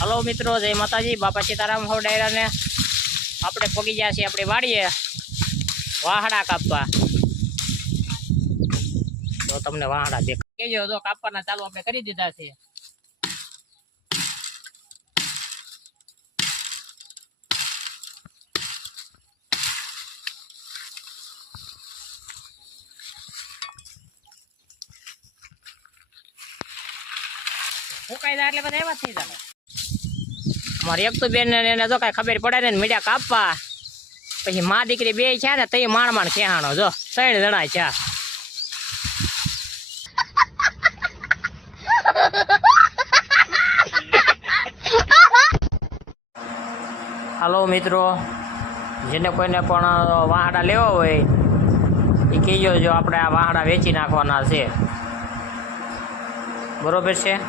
Hello મિત્રો, જય માતાજી, બાપા સીતારામ હો ડાયરા ને આપણે પગી ગયા છીએ આપણી વાડીએ વાહડા કાપવા. તો તમને વાહડા દેખાય કેજો, જો કાપવાના ચાલુ આપણે કરી દીધા છે. ફૂકાઈ જાય એટલે બધા એવા થઈ જાય. મારી એક તો બેન એને જો કઈ ખબર પડે ને મીડિયા કાપવા, પછી મા દીકરી બે છે ને તઈ માણ ખેહાણો જો 3 જણા છે. હાલો મિત્રો, જેને કોઈને પણ વાહડા લેવા હોય એ કહેજો, જો આપણે આ વાહડા વેચી નાખવાના છે, બરોબર છે.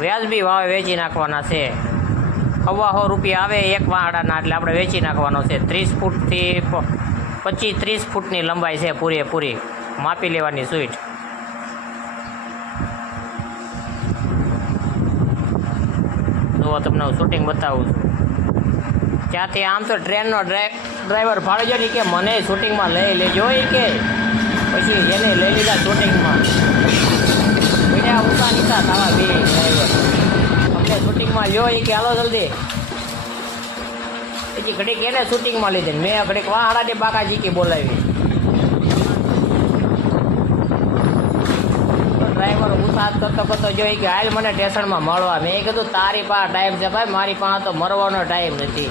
વ્યાજબી ભાવે વેચી નાખવાના છે. 100 રૂપિયા આવે એક વાહડાના, એટલે આપણે વેચી નાખવાનો છે. 30 ફૂટથી 25-30 ફૂટની લંબાઈ છે, પૂરેપૂરી માપી લેવાની સ્વીટ. જો તમને શૂટિંગ બતાવું છું. ત્યાંથી આમ તો ટ્રેનનો ડ્રાઈવર ફાળજો ને કે મને શૂટિંગમાં લઈ લેજો એ કે, પછી એને લઈ લીધા શૂટિંગમાં. બીજા ઊંચા નીચા થવા બે ડ્રાઈવર અમને શૂટિંગમાં લ્યો એ કે હાલો જલ્દી. પછી ઘડીક એને શૂટિંગમાં લીધે, મેં ઘડીક વાહડાને બાકાજી બોલાવી. ડ્રાઈવર ઉસાદ કરતો જોઈ કે હાલ મને સ્ટેશનમાં મળવા. મેં કીધું તારી પાસે ટાઈમ છે ભાઈ, મારી પાસે તો મરવાનો ટાઈમ નથી.